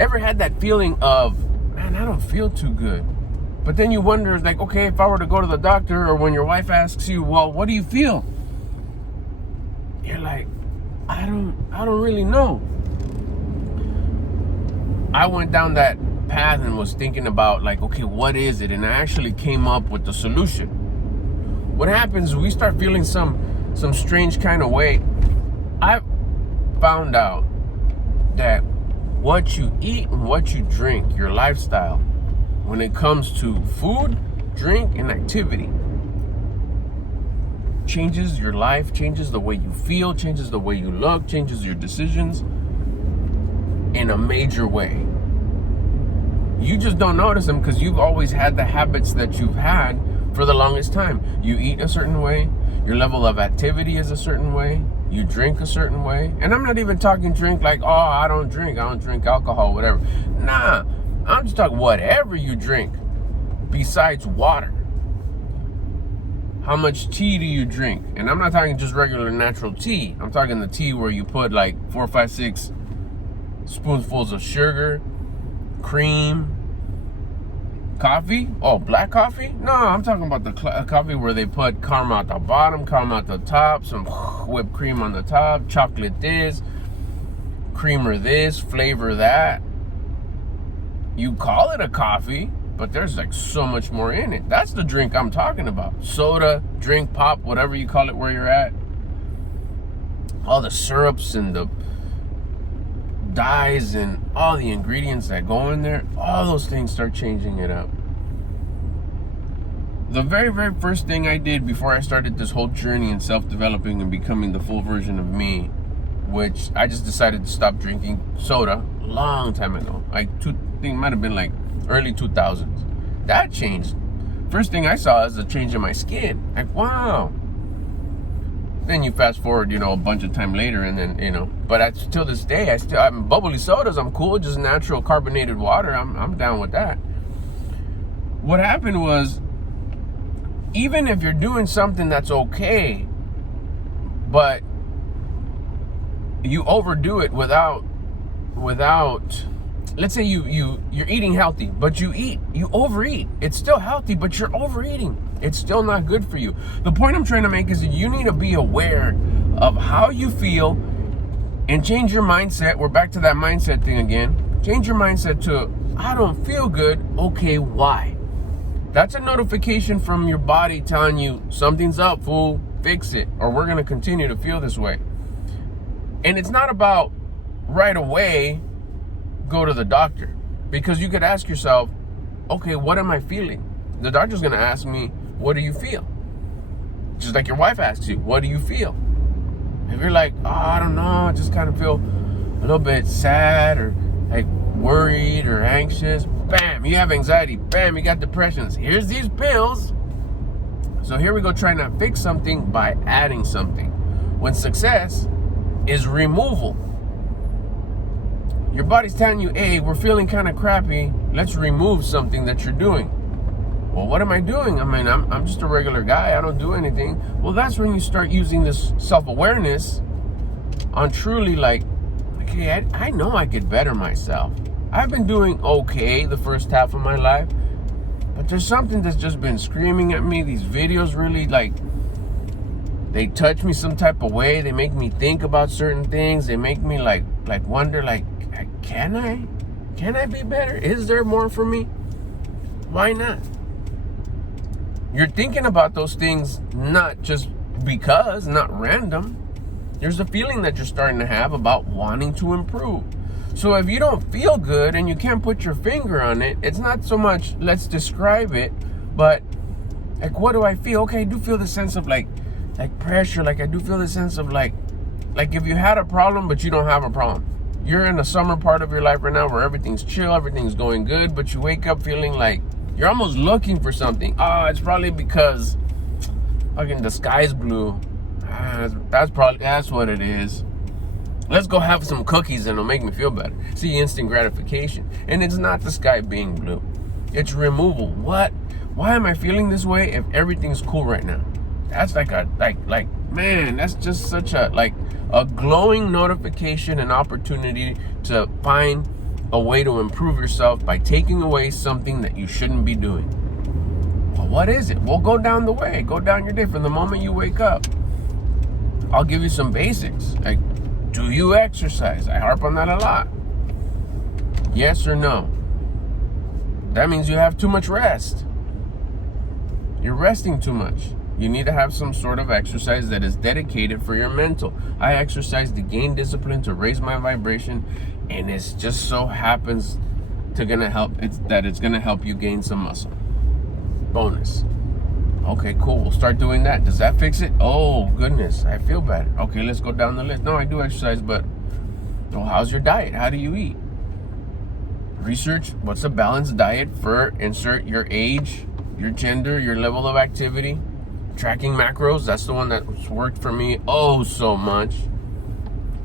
Ever had that feeling of, man, I don't feel too good? But then you wonder, like, okay, if I were to go to the doctor, or when your wife asks you, well, what do you feel? You're like, I don't really know. I went down that path and was thinking about, like, okay, what is it? And I actually came up with the solution. What happens is we start feeling some strange kind of way. I found out that what you eat and what you drink, your lifestyle, when it comes to food, drink, and activity, changes your life, changes the way you feel, changes the way you look, changes your decisions in a major way. You just don't notice them because you've always had the habits that you've had for the longest time. You eat a certain way, your level of activity is a certain way, you drink a certain way. And I'm not even talking drink like, oh, I don't drink alcohol, whatever. Nah, I'm just talking whatever you drink besides water. How much tea do you drink? And I'm not talking just regular natural tea. I'm talking the tea where you put like 4, 5, 6 spoonfuls of sugar, cream, coffee. Oh, black coffee? No, I'm talking about the coffee where they put caramel at the bottom, caramel at the top, some whipped cream on the top, chocolate this, creamer this, flavor that. You call it a coffee, but there's like so much more in it. That's the drink I'm talking about. Soda, drink, pop, whatever you call it where you're at. All the syrups and the dyes and all the ingredients that go in there, all those things start changing it up. The very, very first thing I did before I started this whole journey in self-developing and becoming the full version of me, which I just decided to stop drinking soda a long time ago. I think it might have been like early 2000s. That changed. First thing I saw is a change in my skin. Like, wow. Then you fast forward, a bunch of time later, and then, but till this day, I'm bubbly sodas, I'm cool, just natural carbonated water, I'm down with that. What happened was, even if you're doing something that's okay, but you overdo it without, let's say you're eating healthy, but you overeat. It's still healthy, but you're overeating. It's still not good for you. The point I'm trying to make is that you need to be aware of how you feel and change your mindset. We're back to that mindset thing again. Change your mindset to, I don't feel good. Okay, why? That's a notification from your body telling you something's up, fool. Fix it, or we're going to continue to feel this way. And it's not about right away go to the doctor, because you could ask yourself, okay, what am I feeling? The doctor's going to ask me, what do you feel? Just like your wife asks you, what do you feel? If you're like, oh, I don't know, I just kind of feel a little bit sad or like worried or anxious, bam, you have anxiety, bam, you got depressions. Here's these pills. So here we go, trying to fix something by adding something, when success is removal. Your body's telling you, hey, we're feeling kind of crappy, let's remove something that you're doing. Well, what am I doing? I mean, I'm just a regular guy, I don't do anything. Well, that's when you start using this self-awareness on truly like, okay, I know I could better myself. I've been doing okay the first half of my life, but there's something that's just been screaming at me. These videos really, like, they touch me some type of way. They make me think about certain things. They make me like wonder, like, can I be better? Is there more for me? Why not? You're thinking about those things not just because, not random. There's a feeling that you're starting to have about wanting to improve. So if you don't feel good and you can't put your finger on it, it's not so much let's describe it, but like, what do I feel? Okay, I do feel the sense of like pressure. Like I do feel the sense of like if you had a problem but you don't have a problem. You're in the summer part of your life right now where everything's chill, everything's going good, but you wake up feeling like you're almost looking for something. Oh, it's probably because fucking the sky's blue. That's what it is. Let's go have some cookies and it'll make me feel better. See, instant gratification. And it's not the sky being blue. It's removal. What? Why am I feeling this way if everything's cool right now? That's like man, that's just such a glowing notification and opportunity to find a way to improve yourself by taking away something that you shouldn't be doing. Well, what is it? Well, go down the way. Go down your day from the moment you wake up. I'll give you some basics. Like, do you exercise? I harp on that a lot. Yes or no? That means you have too much rest. You're resting too much. You need to have some sort of exercise that is dedicated for your mental. I exercise to gain discipline, to raise my vibration, and it just so happens it's gonna help you gain some muscle. Bonus. Okay, cool. We'll start doing that. Does that fix it? Oh, goodness. I feel better. Okay, let's go down the list. No, I do exercise, but well, how's your diet? How do you eat? Research what's a balanced diet for insert your age, your gender, your level of activity. Tracking macros, that's the one that's worked for me oh so much.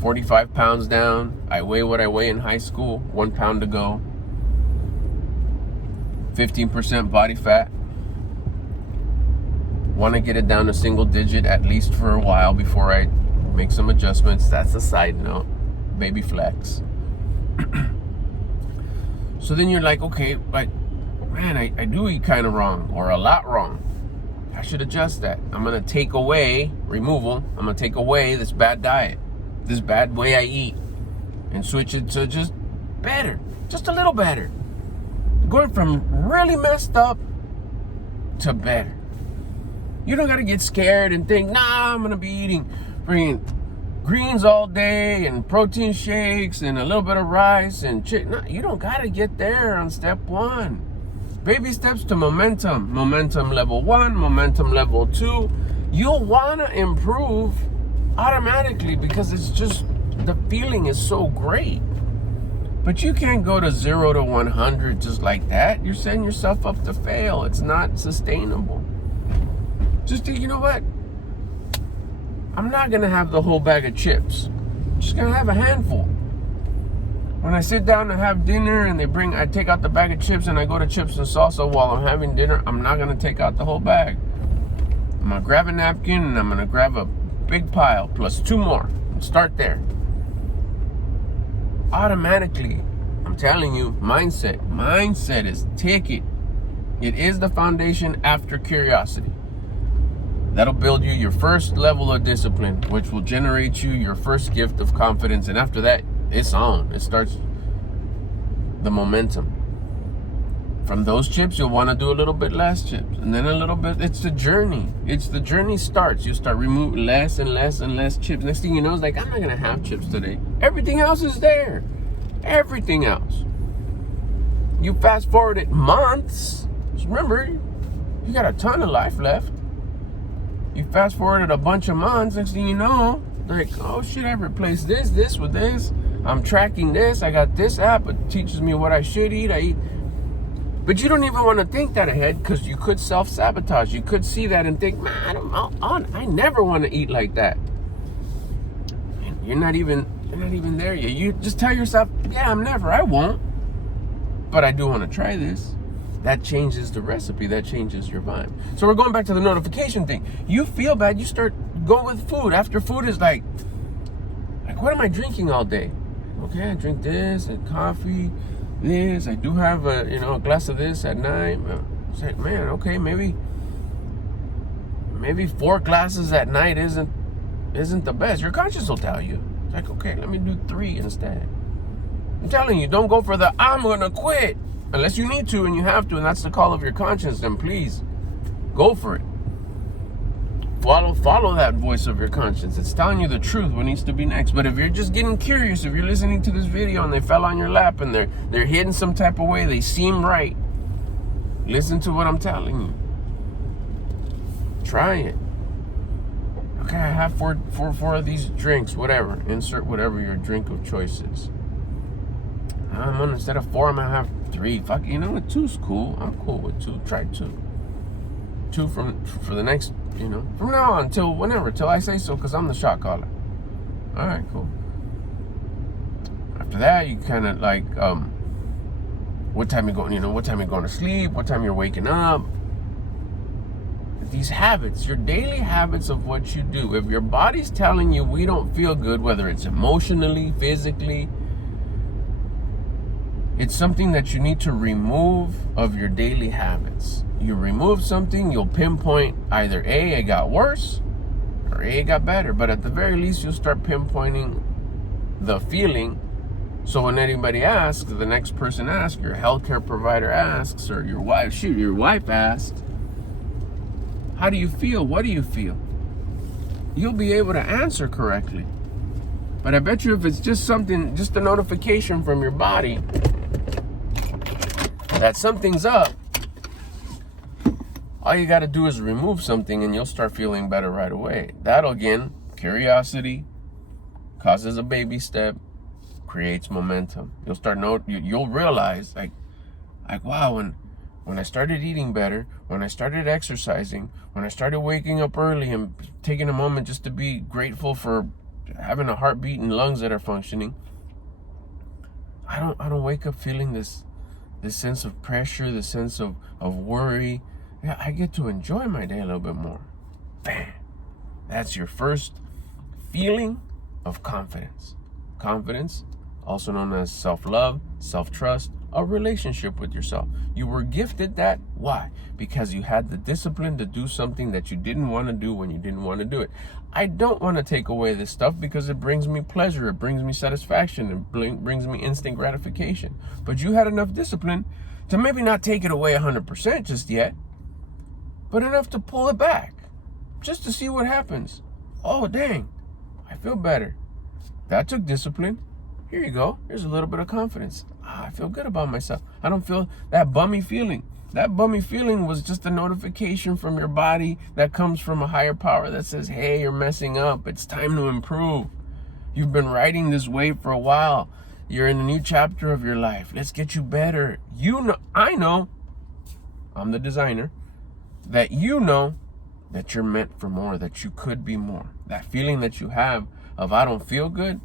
45 pounds down. I weigh what I weigh in high school. 1 pound to go. 15% body fat. Want to get it down to single digit at least for a while before I make some adjustments. That's a side note. Baby flex. So then you're like, okay, but man, I do eat kind of wrong or a lot wrong. I should adjust that. I'm going to take away removal. I'm going to take away this bad diet, this bad way I eat, and switch it to just better, just a little better. Going from really messed up to better. You don't got to get scared and think, nah, I'm going to be eating greens all day and protein shakes and a little bit of rice and chicken. No, you don't got to get there on step one. Baby steps to momentum. Momentum level 1, momentum level 2. You'll want to improve automatically because it's just, the feeling is so great. But you can't go to 0 to 100 just like that. You're setting yourself up to fail. It's not sustainable. Just think, you know what? I'm not going to have the whole bag of chips. I'm just going to have a handful. When I sit down to have dinner and I take out the bag of chips and I go to chips and salsa while I'm having dinner, I'm not going to take out the whole bag. I'm going to grab a napkin and I'm going to grab a big pile plus 2 more and start there. Automatically, I'm telling you, mindset is ticket. It is the foundation after curiosity. That'll build you your first level of discipline, which will generate you your first gift of confidence. And after that, it's on. It starts the momentum. From those chips, you'll want to do a little bit less chips. And then a little bit. It's the journey. The journey starts. You start removing less and less and less chips. Next thing you know, it's like, I'm not going to have chips today. Everything else is there. Everything else. You fast forward it months. Just remember, you got a ton of life left. You fast forwarded a bunch of months, next thing you know, like, oh shit, I replaced this with this. I'm tracking this. I got this app. It teaches me what I should eat. I eat. But you don't even want to think that ahead because you could self-sabotage. You could see that and think, man, I never want to eat like that. You're not even there yet. You just tell yourself, yeah, I won't. But I do want to try this. That changes the recipe. That changes your vibe. So we're going back to the notification thing. You feel bad. You start going with food. After food is like what am I drinking all day? Okay, I drink this and coffee, this. I do have a glass of this at night. It's like, man, okay, maybe 4 glasses at night isn't the best. Your conscience will tell you. It's like, okay, let me do 3 instead. I'm telling you, don't go for the I'm gonna quit. Unless you need to and you have to, and that's the call of your conscience, then please go for it. Follow that voice of your conscience. It's telling you the truth, what needs to be next. But if you're just getting curious, if you're listening to this video and they fell on your lap and they're hidden some type of way, they seem right, listen to what I'm telling you. Try it. Okay, I have four of these drinks, whatever. Insert whatever your drink of choice is. Instead of 4, I'm gonna have 3. Fuck, you know what? 2's cool. I'm cool with 2. Try 2. 2 for the next, from now on till whenever, till I say so, because I'm the shot caller. All right, cool. After that, you kind of like, what time you going? What time you going to sleep? What time you're waking up? These habits, your daily habits of what you do. If your body's telling you we don't feel good, whether it's emotionally, physically, It's something that you need to remove of your daily habits. You remove something, you'll pinpoint either A, it got worse, or A, it got better. But at the very least, you'll start pinpointing the feeling. So when anybody asks, the next person asks, your healthcare provider asks, or your wife asked, how do you feel? What do you feel? You'll be able to answer correctly. But I bet you if it's just something, just a notification from your body that something's up, all you got to do is remove something and you'll start feeling better right away. That'll, again, curiosity causes a baby step, creates momentum. You'll realize like wow, when I started eating better, when I started exercising, when I started waking up early and taking a moment just to be grateful for having a heartbeat and lungs that are functioning, I don't wake up feeling this sense of pressure, this sense of worry. Yeah, I get to enjoy my day a little bit more. Bam. That's your first feeling of confidence. Confidence, also known as self-love, self-trust, a relationship with yourself. You were gifted that. Why? Because you had the discipline to do something that you didn't want to do when you didn't want to do it. I don't want to take away this stuff because it brings me pleasure, it brings me satisfaction, it brings me instant gratification. But you had enough discipline to maybe not take it away 100% just yet, but enough to pull it back, just to see what happens. Oh, dang, I feel better. That took discipline. Here you go. Here's a little bit of confidence. I feel good about myself. I don't feel that bummy feeling. That bummy feeling was just a notification from your body that comes from a higher power that says, hey, you're messing up. It's time to improve. You've been riding this wave for a while. You're in a new chapter of your life. Let's get you better. I know, I'm the designer, that you know that you're meant for more, that you could be more. That feeling that you have of I don't feel good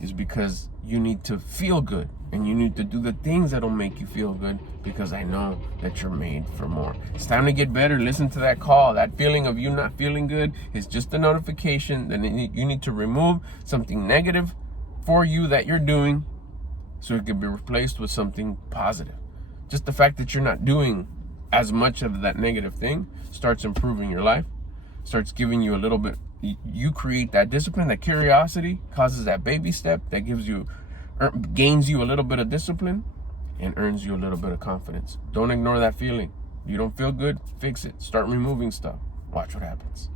is because you need to feel good, and you need to do the things that'll make you feel good, because I know that you're made for more. It's time to get better. Listen to that call. That feeling of you not feeling good is just a notification that you need to remove something negative for you that you're doing so it can be replaced with something positive. Just the fact that you're not doing as much of that negative thing starts improving your life, starts giving you a little bit. You create that discipline, that curiosity causes that baby step that gains you a little bit of discipline and earns you a little bit of confidence. Don't ignore that feeling. You don't feel good, fix it. Start removing stuff. Watch what happens.